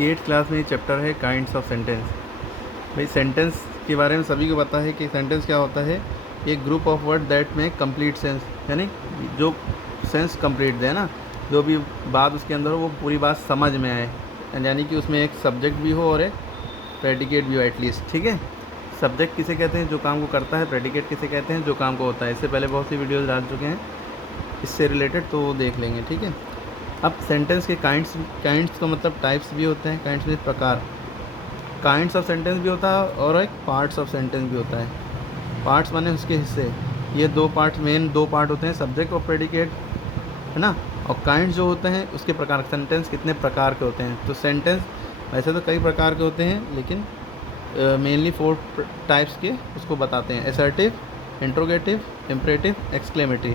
Eight class में ये chapter है काइंड्स ऑफ सेंटेंस। भाई सेंटेंस के बारे में सभी को पता है कि सेंटेंस क्या होता है, एक group of word that make complete sense, यानी जो सेंस कंप्लीट दे ना, जो भी बात उसके अंदर हो वो पूरी बात समझ में आए, यानी कि उसमें एक सब्जेक्ट भी हो और एक प्रेडिकेट भी हो एटलीस्ट। ठीक है, सब्जेक्ट किसे कहते हैं, जो काम को करता है, प्रेडिकेट किसे कहते हैं, जो काम को होता है। इससे पहले बहुत सी वीडियोज़ डाल चुके हैं इससे रिलेटेड, तो वो देख लेंगे। ठीक है, अब सेंटेंस के काइंड्स का मतलब टाइप्स भी होते हैं, काइंड्स में प्रकार, काइंड्स ऑफ सेंटेंस भी होता है और एक पार्ट्स ऑफ सेंटेंस भी होता है। पार्ट्स माने उसके हिस्से, ये दो पार्ट्स, मेन दो पार्ट होते हैं, सब्जेक्ट और प्रेडिकेट, है ना। और काइंड्स जो होते हैं उसके प्रकार, सेंटेंस कितने प्रकार के होते हैं। तो सेंटेंस वैसे तो कई प्रकार के होते हैं, लेकिन मेनली 4 टाइप्स के उसको बताते हैं। Assertive, interrogative, imperative, exclamatory.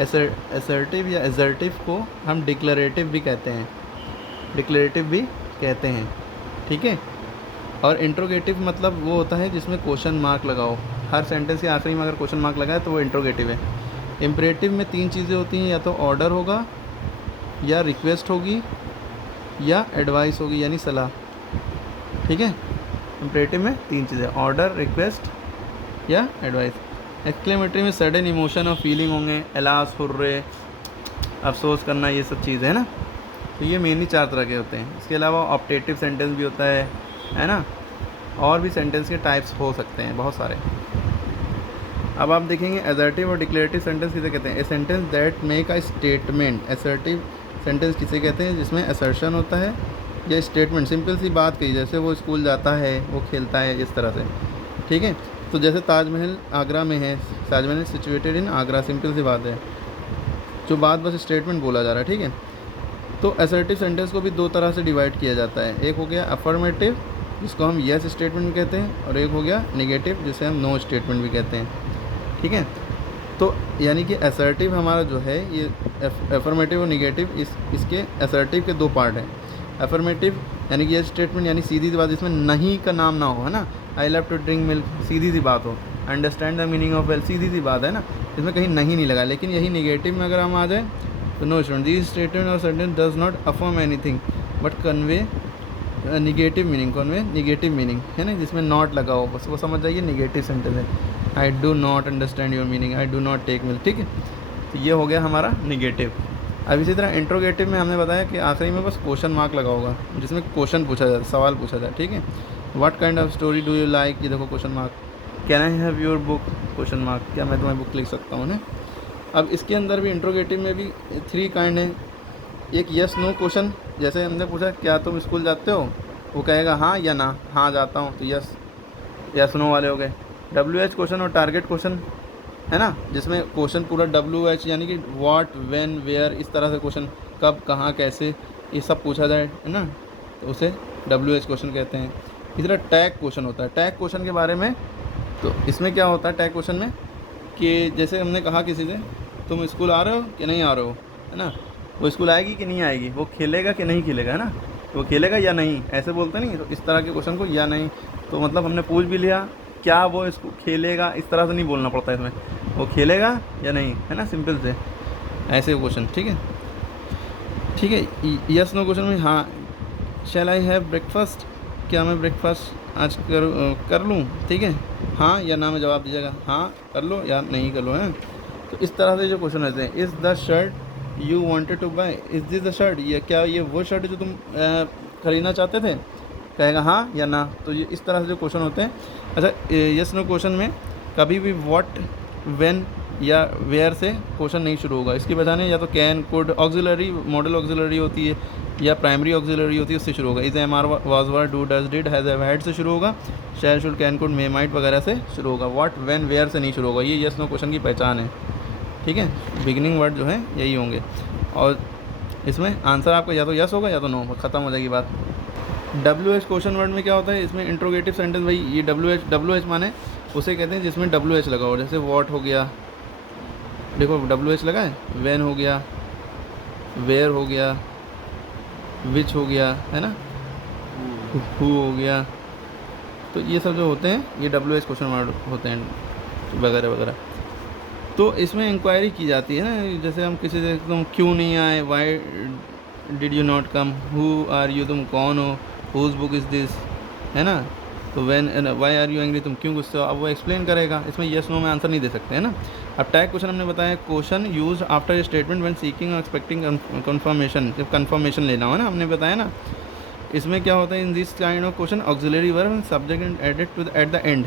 Assertive या असर्टिव को हम डिक्लरेटिव भी कहते हैं, ठीक है। और इंट्रोगेटिव मतलब वो होता है जिसमें क्वेश्चन मार्क लगाओ, हर सेंटेंस के आखिरी में अगर क्वेश्चन मार्क लगाए तो वो इंट्रोगेटिव है। इम्परेटिव में 3 चीज़ें होती हैं, या तो ऑर्डर होगा, या रिक्वेस्ट होगी, या एडवाइस होगी, यानी सलाह। ठीक है, इम्परेटिव में 3 चीज़ें, ऑर्डर, रिक्वेस्ट या एडवाइस। एक्सक्लेमेटरी में सडन इमोशन और फीलिंग होंगे, एलास, हुर्रे, अफसोस करना, ये सब चीज़ है ना। तो ये मेनली 4 तरह के होते हैं। इसके अलावा ऑप्टेटिव सेंटेंस भी होता है ना। और भी सेंटेंस के टाइप्स हो सकते हैं बहुत सारे। अब आप देखेंगे असर्टिव और डिक्लेरेटिव सेंटेंस किसे कहते हैं। ए sentence that make a statement. Assertive sentence किसे कहते हैं, जिसमें असर्शन होता है या स्टेटमेंट, सिंपल सी बात कही, जैसे वो स्कूल जाता है, वो खेलता है, इस तरह से। ठीक है, तो जैसे ताजमहल आगरा में है, Taj Mahal situated in Agra, simple सी बात है, जो बात बस स्टेटमेंट बोला जा रहा है। ठीक है, तो असर्टिव सेंटेंस को भी 2 तरह से डिवाइड किया जाता है। एक हो गया अफर्मेटिव, जिसको हम यस स्टेटमेंट कहते हैं, और एक हो गया नेगेटिव, जिसे हम नो स्टेटमेंट भी कहते हैं। ठीक है, तो यानी कि असर्टिव हमारा जो है ये अफर्मेटिव और नेगेटिव, इसके असर्टिव के 2 पार्ट हैं। अफर्मेटिव यानी कि ये स्टेटमेंट, यानी सीधी सी बात, इसमें नहीं का नाम ना हो, है ना। I love to drink milk, सीधी सी बात हो। Understand the meaning of well, सीधी सी बात है ना, इसमें कहीं नहीं लगा। लेकिन यही नेगेटिव में अगर हम आ जाए तो नो स्टूडेंट, दिस स्टेटमेंट और sentence does not affirm anything but convey negative meaning, negative meaning, है ना, जिसमें नॉट लगा हो, बस वो समझ जाइए नेगेटिव सेंटेंस है। I do not understand your meaning, I do not take milk. ठीक है, तो ये हो गया हमारा निगेटिव। अब इसी तरह इंट्रोगेटिव में हमने बताया कि आखिरी में बस क्वेश्चन मार्क लगा होगा, जिसमें क्वेश्चन पूछा जाए, सवाल पूछा जाए। ठीक है, what kind of story do you like, ये देखो question mark. Can I have your book, question mark, क्या मैं तुम्हारी बुक लिख सकता हूँ ना। अब इसके अंदर भी इंट्रोगेटिव में भी 3 काइंड हैं। एक यस नो क्वेश्चन, जैसे हमने पूछा क्या तुम स्कूल जाते हो, वो कहेगा हाँ या ना, हाँ जाता हूँ, तो यस नो वाले हो गए। WH क्वेश्चन और टारगेट क्वेश्चन, है ना, जिसमें क्वेश्चन पूरा WH यानी कि व्हाट, व्हेन, वेयर, इस तरह से क्वेश्चन, कब, कहाँ, कैसे, ये सब पूछा जाए, है ना, तो उसे WH क्वेश्चन कहते हैं। इसी तरह टैग क्वेश्चन होता है। टैग क्वेश्चन के बारे में, तो इसमें क्या होता है टैग क्वेश्चन में, कि जैसे हमने कहा किसी से तुम स्कूल आ रहे हो कि नहीं आ रहे हो, है ना, वो स्कूल आएगी कि नहीं आएगी, वो खेलेगा कि नहीं खेलेगा, है ना, वो खेलेगा या नहीं, ऐसे बोलते नहीं। तो इस तरह के क्वेश्चन को या नहीं, तो मतलब हमने पूछ भी लिया क्या वो इसको खेलेगा, इस तरह से नहीं बोलना पड़ता इसमें, वो खेलेगा या नहीं, है ना, सिंपल से ऐसे क्वेश्चन। ठीक है, ठीक है। यस नो क्वेश्चन में, हाँ, शैल आई हैव ब्रेकफास्ट, क्या मैं ब्रेकफास्ट आज कर लूँ। ठीक है, हाँ या ना में जवाब दीजिएगा, हाँ कर लो या नहीं कर लो, है। तो इस तरह से जो क्वेश्चन रहते हैं, is the shirt you wanted to buy, is this the shirt, ये क्या ये वो शर्ट जो तुम खरीदना चाहते थे, कहेगा हाँ या ना। तो ये इस तरह से जो क्वेश्चन होते हैं। अच्छा, यस नो क्वेश्चन में कभी भी व्हाट, व्हेन या वेयर से क्वेश्चन नहीं शुरू होगा। इसकी बजाय या तो can, could, auxiliary, model auxiliary होती है, या प्राइमरी ऑक्सिलरी होती है, उससे शुरू होगा। Is, am, are, was, were, do, does, did, has, have, had से शुरू होगा। Shall, should, can, could, may, might वगैरह से शुरू होगा। व्हाट, व्हेन, वेयर से नहीं शुरू होगा। ये यस नो क्वेश्चन की पहचान है। ठीक है, बिगिनिंग वर्ड जो है यही होंगे, और इसमें आंसर आपका या तो यस होगा या तो नो, ख़त्म हो जाएगी बात। WH क्वेश्चन वर्ड में क्या होता है, इसमें इंट्रोगेटिव सेंटेंस, भाई ये WH माने उसे कहते हैं जिसमें WH लगा हो। जैसे वॉट हो गया, देखो WH लगा है, वैन हो गया, वेयर हो गया, विच हो गया, है ना, हु हो गया। तो ये सब जो होते हैं ये WH क्वेश्चन वर्ड होते हैं, वगैरह वगैरह। तो इसमें इंक्वायरी की जाती है ना, जैसे हम किसी से तुम क्यों नहीं आए, did you not come, who are you, तुम कौन हो, हुज बुक इज़ दिस, है ना। तो when why are you angry, तुम क्यों गुस्से हो, अब वो एक्सप्लेन करेगा, इसमें येस नो में आंसर नहीं दे सकते, है ना। अब टैग क्वेश्चन हमने बताया, question use after a statement when seeking और एक्सपेक्टिंग कन्फर्मेशन, जब कन्फर्मेशन लेना हो ना, हमने बताया ना। इसमें क्या होता है, in this kind of question auxiliary verb subject and added to at the end,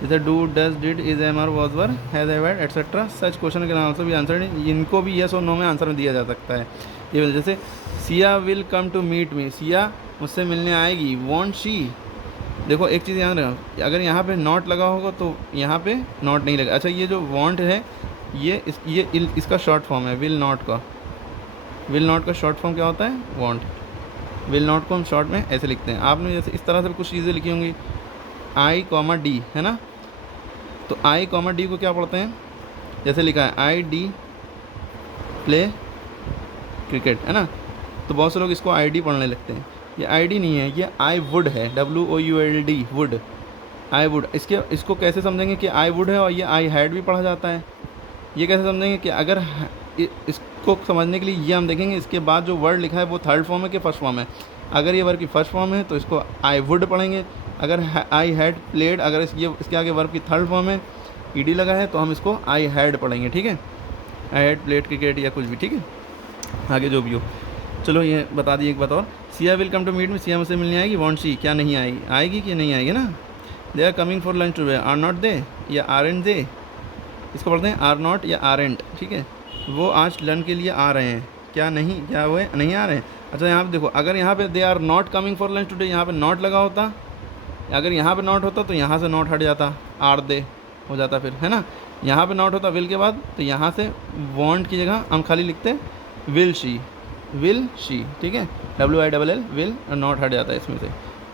जैसे do, does, did, is, am, are, was, were, has, have, had, etcetera. Such question के आंसर भी आंसर, इनको भी येस और no में answer में दिया जा सकता है। ये जैसे Siya will come to meet me, Siya मुझसे मिलने आएगी, वॉन्ट शी। देखो एक चीज़ याद रखो, अगर यहाँ पे नॉट लगा होगा तो यहाँ पे नॉट नहीं लगा। अच्छा, ये जो वॉन्ट है ये इसका शॉर्ट फॉर्म है विल नॉट का। विल नॉट का शॉर्ट फॉर्म क्या होता है, वॉन्ट। विल नॉट को हम शॉर्ट में ऐसे लिखते हैं। आपने जैसे इस तरह से कुछ चीज़ें लिखी होंगी, आई कॉमा डी, है ना। तो आई कॉमा डी को क्या पढ़ते हैं, जैसे लिखा है आई डी प्ले क्रिकेट, है ना। तो बहुत से लोग इसको आई डी पढ़ने लगते हैं, ये आई डी नहीं है, ये आई वुड है, WOULD, वुड, आई वुड। इसको कैसे समझेंगे कि आई वुड है, और ये आई हैड भी पढ़ा जाता है। ये कैसे समझेंगे कि अगर इसको समझने के लिए ये हम देखेंगे इसके बाद जो वर्ड लिखा है वो थर्ड फॉर्म है कि फर्स्ट फॉर्म है। अगर ये वर्ड की फर्स्ट फॉर्म है तो इसको आई वुड पढ़ेंगे। अगर आई हैड प्लेड, अगर इसके आगे वर्ब की थर्ड फॉर्म है, ईडी लगा है, तो हम इसको आई हैड पढ़ेंगे, ठीक है। आई हैड प्लेड क्रिकेट या कुछ भी, ठीक है, आगे जो भी हो। चलो ये बता दिए एक बात और, Siya will come to meet me, Siya मुझसे मिलने आएगी, वॉन्ट शी, क्या नहीं आएगी, आएगी कि नहीं आएगी ना। They are coming for lunch today, are not they या आर एंड दे, इसको पढ़ते हैं आर नॉट या आर एंड, ठीक है। वो आज लंच के लिए आ रहे हैं, क्या नहीं, क्या हुए, नहीं आ रहे हैं। अच्छा यहाँ पे देखो, अगर यहाँ पे they are not coming for lunch today, यहाँ पे नॉट लगा होता, अगर यहाँ पे नॉट होता तो यहाँ से नॉट हट जाता, आर दे हो जाता फिर, है ना। यहाँ पे नॉट होता विल के बाद, तो यहाँ से वॉन्ट की जगह हम खाली लिखते विल शी, विल शी, ठीक है, WILL विल, और नॉट हट जाता है इसमें से,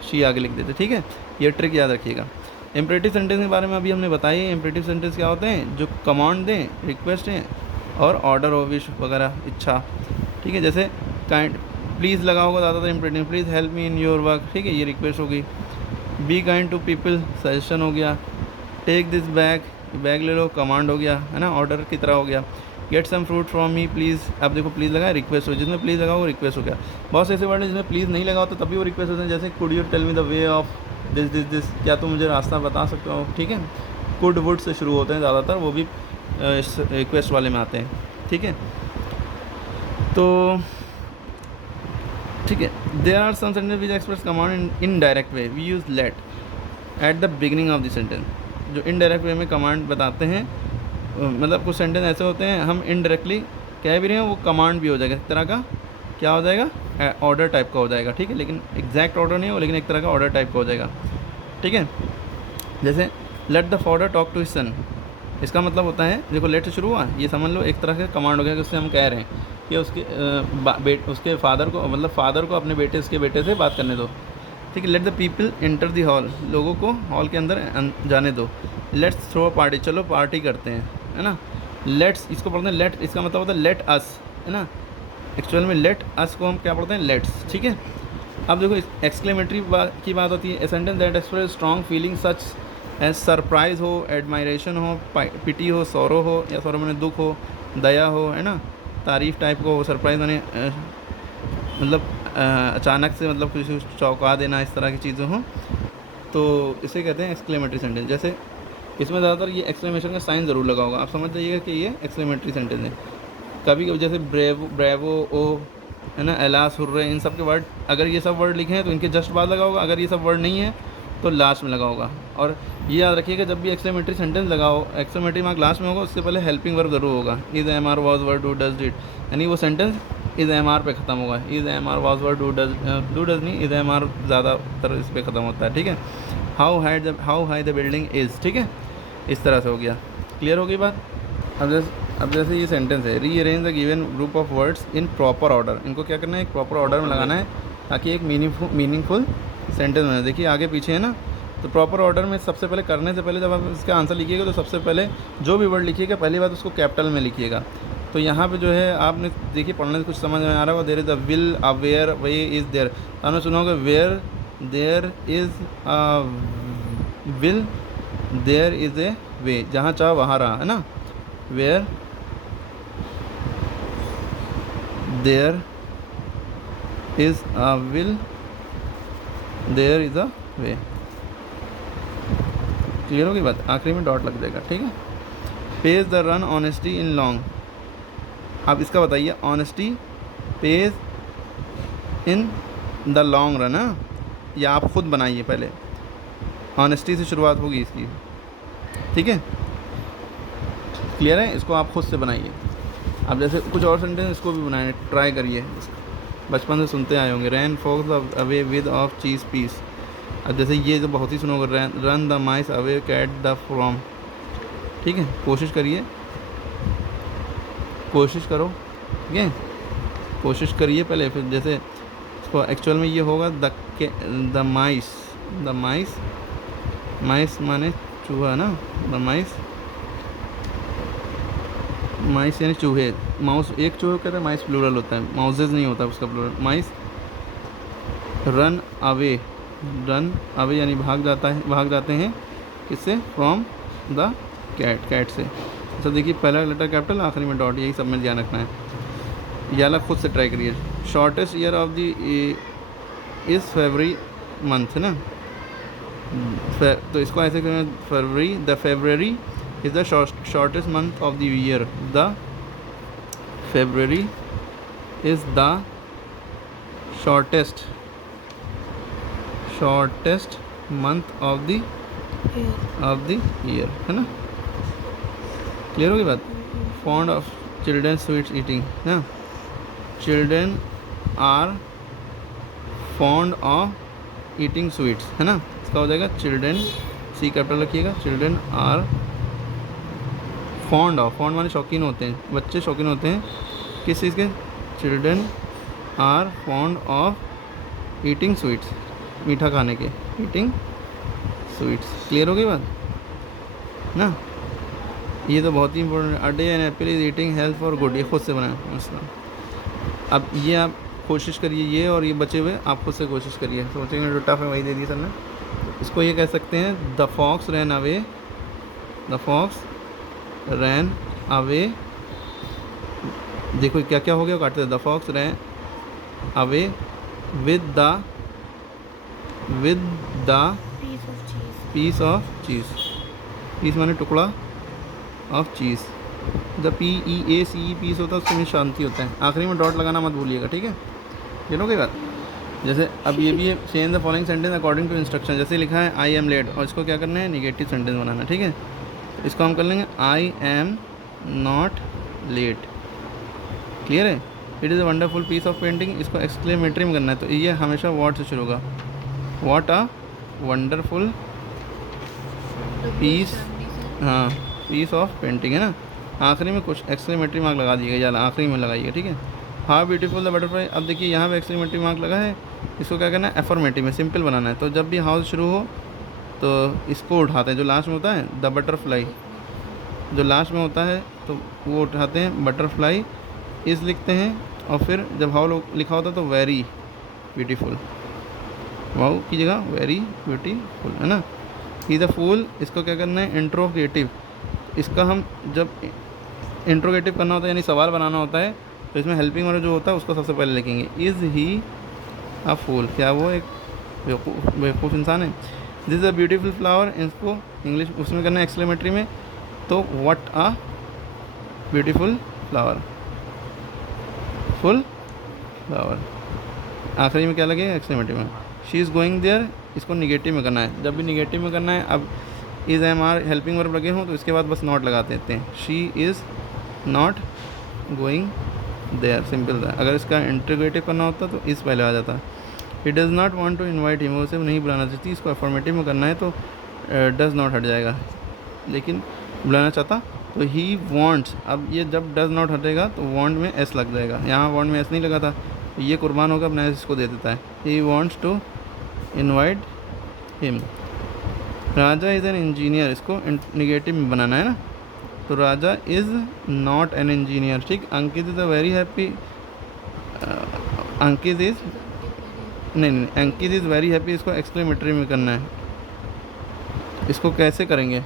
शी आगे लिख देते, ठीक है। ये ट्रिक याद रखिएगा। इम्परेटिव सेंटेंस के बारे में अभी हमने बताया है। इम्परेटिव सेंटेंस क्या होते हैं, जो कमांड दें, रिक्वेस्ट हैं, और ऑर्डर हो, विश वगैरह, इच्छा, ठीक है। जैसे काइंड, प्लीज़ लगा होगा ज़्यादातर imperative, please help me in your work, ठीक है, ये रिक्वेस्ट होगी। Be kind to people, suggestion हो गया। टेक दिस बैग, बैग ले लो, कमांड हो गया, है ना, ऑर्डर की तरह हो गया। Get some fruit from me please, अब देखो प्लीज़ लगा है, रिक्वेस्ट हो, जिसमें प्लीज़ लगा वो रिक्वेस्ट हो गया। बहुत से ऐसे वर्ड हैं जिसमें प्लीज़ नहीं लगा होता तब भी वो रिक्वेस्ट होते हैं, जैसे could you tell me the way of this this this, क्या तुम मुझे रास्ता बता सकते हो, ठीक है। कुड वुड से शुरू होते हैं ज़्यादातर, वो भी रिक्वेस्ट वाले में आते हैं, ठीक है। तो ठीक है, there are some sentence which express command in direct way, we use let at the beginning of the sentence. जो इनडायरेक्ट वे में कमांड बताते हैं, मतलब कुछ सेंटेंस ऐसे होते हैं हम इनडायरेक्टली कह भी रहे हैं, वो कमांड भी हो जाएगा, एक तरह का क्या हो जाएगा, ऑर्डर टाइप का हो जाएगा, ठीक है। लेकिन एग्जैक्ट ऑर्डर नहीं हो, लेकिन एक तरह का ऑर्डर टाइप का हो जाएगा, ठीक है। जैसे let the father talk to his son, इसका मतलब होता है, देखो लेट से शुरू हुआ, ये समझ लो एक तरह का कमांड हो गया कि उससे हम कह रहे हैं कि उसके फादर को, मतलब फादर को अपने बेटे, उसके बेटे से बात करने दो, ठीक है। Let the people enter the hall, लोगों को हॉल के अंदर जाने दो। लेट्स थ्रो अ पार्टी, चलो पार्टी करते हैं, है ना। लेट्स, इसको पढ़ते हैं लेट, इसका मतलब होता है लेट अस, है ना। एक्चुअल में लेट अस को हम क्या पढ़ते हैं, लेट्स, ठीक है। अब देखो एक्सक्लेमेटरी की बात होती है, a sentence that express strong feeling such as surprise हो, एडमायरेशन हो, पिटी हो, सौरो हो, या सौरो मैंने दुख हो, दया हो, है ना, तारीफ़ टाइप को हो, सरप्राइज मैंने मतलब अचानक से, मतलब किसी को चौंका देना, इस तरह की चीज़ें हों, तो इसे कहते हैं एक्सक्लेमेटरी सेंटेंस। जैसे इसमें ज़्यादातर ये एक्सक्लेमेशन का साइन ज़रूर लगा होगा, आप समझ जाइएगा कि ये एक्सक्लेमेटरी सेंटेंस है। कभी कभी जैसे ब्रेवो, ओ, है ना, एलास, हुर्रे, इन सब के वर्ड, अगर ये सब वर्ड लिखे हैं तो इनके जस्ट बाद लगा होगा, अगर ये सब वर्ड नहीं है तो लास्ट में लगा होगा। और ये याद रखिएगा, जब भी एक्सक्लेमेटरी सेंटेंस लगा हो, एक्सक्लेमेटरी मार्क लास्ट में होगा, उससे पहले हेल्पिंग वर्ब ज़रूर होगा। Is, am are, was, were, do, does, did, यानी वो सेंटेंस इज़ एम आर पे ख़त्म होगा। Is, am are, was, were, do, does नहीं, इज़, एम आर ज़्यादातर इस पर ख़त्म होता है, ठीक है। How high the building is, ठीक है, इस तरह से हो गया। क्लियर हो गई बात। अब जैसे ये सेंटेंस है, rearrange the given group of words in proper order, इनको क्या करना है, एक प्रॉपर ऑर्डर में लगाना है ताकि एक मीनिंगफुल सेंटेंस बने। देखिए आगे पीछे है ना, तो प्रॉपर ऑर्डर में सबसे पहले करने से पहले जब आप इसका आंसर लिखिएगा तो सबसे पहले जो भी वर्ड लिखिएगा पहली बात उसको कैपिटल में लिखिएगा। तो यहाँ पे जो है आपने देखिए पढ़ने से कुछ समझ में आ रहा होगा, there is a will, a where, way is there. आपने सुना होगा where there is a will, there is a way, जहाँ चाह वहाँ रहा, है ना। Where there is a will, there is a way. Clear होगी बात? आखिरी में डॉट लग जाएगा, ठीक है। Pays the run honesty in long. आप इसका बताइए, honesty pays in the long run. हाँ, या आप खुद बनाइए, पहले ऑनेस्टी से शुरुआत होगी इसकी, ठीक है। क्लियर है? इसको आप खुद से बनाइए। अब जैसे कुछ और सेंटेंस इसको भी बनाए, ट्राई करिए, बचपन से सुनते आए होंगे, ran fox away with of cheese piece. अब जैसे ये तो बहुत ही सुनोगे, run the mice away cat the from. ठीक है, कोशिश करिए, कोशिश करो, ठीक है, कोशिश करिए पहले, फिर जैसे इसको एक्चुअल में ये होगा द माइस, द माइस, माइस माने चूहा ना, द माइस, माइस यानी चूहे, माउस एक चूहे कहते हैं, माइस प्लूरल होता है, माउसेज नहीं होता उसका प्लूरल। माइस रन अवे, रन अवे यानी भाग जाता है, भाग जाते हैं किससे? फ्रॉम द कैट, कैट से। अच्छा देखिए, पहला लेटर कैपिटल, आखिरी में डॉट, यही सब में ध्यान रखना है। या अलग खुद से ट्राई करिए। Shortest year of the is February month है ना, तो इसको ऐसे करें, फरवरी, the February is the shortest month of the year, the February is the shortest month of the year, है ना। क्लियर होगी बात? Fond of children sweets eating, है ना, children are fond of eating sweets, है ना। इसका हो जाएगा चिल्ड्रन, सी कैपिटल रखिएगा, children are fond of, fond माने शौकीन होते हैं, बच्चे शौकीन होते हैं किस चीज़ के? Children are fond of eating sweets, मीठा खाने के, ईटिंग स्वीट्स। क्लियर हो गई बात ना। ये तो बहुत ही important. A day an apple is eating health for good, ये खुद से बनाया मसला। अब ये आप कोशिश करिए, ये और ये बचे हुए आप खुद से कोशिश करिए। सोचेंगे जो टफ है वही दे दिया सर ने। इसको ये कह सकते हैं, the fox ran away, the fox ran away. देखो क्या क्या हो गया, काटते the fox ran away with the piece of cheese, piece माने टुकड़ा of cheese, the PEACE peace होता है, उसमें शांति होता है। आखिरी में डॉट लगाना मत भूलिएगा, ठीक है। ये लोग बात। जैसे अब ये भी है, change the following sentence according to instruction. जैसे लिखा है आई एम लेट, और इसको क्या करना है? निगेटिव सेंटेंस बनाना है, ठीक है। तो इसको हम कर लेंगे I am not late. Clear है? It is a wonderful piece of painting, इसको एक्सक्लेमेटरी में करना है, तो ये हमेशा वॉट से शुरू होगा, वॉट अ वंडरफुल पीस, हाँ, पीस ऑफ पेंटिंग, है ना। आखिरी में कुछ एक्सक्लेमेटरी मार्क लगा दिएगा, या आखिरी में लगाइएगा, ठीक है। How beautiful the butterfly. अब देखिए यहाँ पे एक्सक्लेमेटरी मार्क लगा है, इसको क्या करना है? एफर्मेटिव में सिंपल बनाना है। तो जब भी हाउ शुरू हो तो इसको उठाते हैं, जो लास्ट में होता है द बटरफ्लाई, जो लास्ट में होता है तो वो उठाते हैं, बटरफ्लाई इज़ लिखते हैं, और फिर जब हाउ लिखा होता है तो वेरी ब्यूटीफुल, वाओ की जगह वेरी ब्यूटीफुल, है ना। ही द फूल, इसको क्या करना है? इंट्रोगेटिव। इसका हम जब इंट्रोगेटिव करना होता है यानी सवाल बनाना होता है, तो इसमें हेल्पिंग वर्ब जो होता है उसको सबसे पहले लिखेंगे, इज़ ही अ फूल, क्या वो एक बेवकूफ़ इंसान है? This is a beautiful flower, इसको इंग्लिश उसमें करना है एक्सक्लेमेटरी में, तो what a beautiful flower, full flower. आखिरी में क्या लगेगा? एक्सक्लेमेटरी में। शी इज़ गोइंग देयर, इसको निगेटिव में करना है, जब भी निगेटिव में करना है। अब is am are helping verb लगे हों तो इसके बाद बस नॉट लगा देते हैं, she is not going there, simple था। अगर इसका इंटीग्रेटिव करना होता तो इस पहले आ जाता। He does not want to invite him, उसे नहीं बुलाना चाहती, इसको अफर्मेटिव में करना है तो डज़ नॉट हट जाएगा, लेकिन बुलाना चाहता तो ही वॉन्ट्स। अब ये जब डज़ नॉट हटेगा तो वॉन्ट में एस लग जाएगा, यहाँ वॉन्ट में एस नहीं लगा था, तो ये कुर्बान होकर अपना एस इसको दे देता है। He wants to invite him. Raja is an engineer, इसको निगेटिव में बनाना है ना, तो Raja is not an engineer, ठीक। Ankit is a very happy, Ankit is नहीं, अंकित इज़ वेरी हैप्पी, इसको एक्सक्लेमेटरी में करना है। इसको कैसे करेंगे?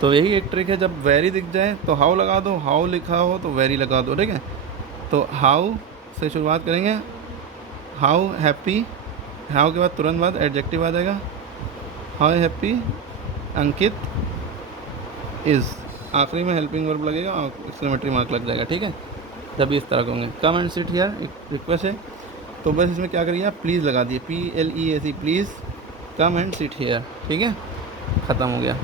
तो यही एक ट्रिक है, जब वेरी दिख जाए तो हाउ लगा दो, हाउ लिखा हो तो वेरी लगा दो, ठीक है। तो हाउ से शुरुआत करेंगे, हाउ हैप्पी, हाउ के बाद तुरंत बाद एडजेक्टिव आ जाएगा, हाउ हैप्पी अंकित इज़, आखिरी में हेल्पिंग वर्ब लगेगा और एक्सक्लेमेटरी मार्क लग जाएगा, ठीक है। जब भी इस तरह के होंगे, कम एंड सिट हियर एक रिक्वेस्ट है, तो बस इसमें क्या करिए आप प्लीज़ लगा दिए, PLEAS, please come and sit here, ठीक है, ख़त्म हो गया।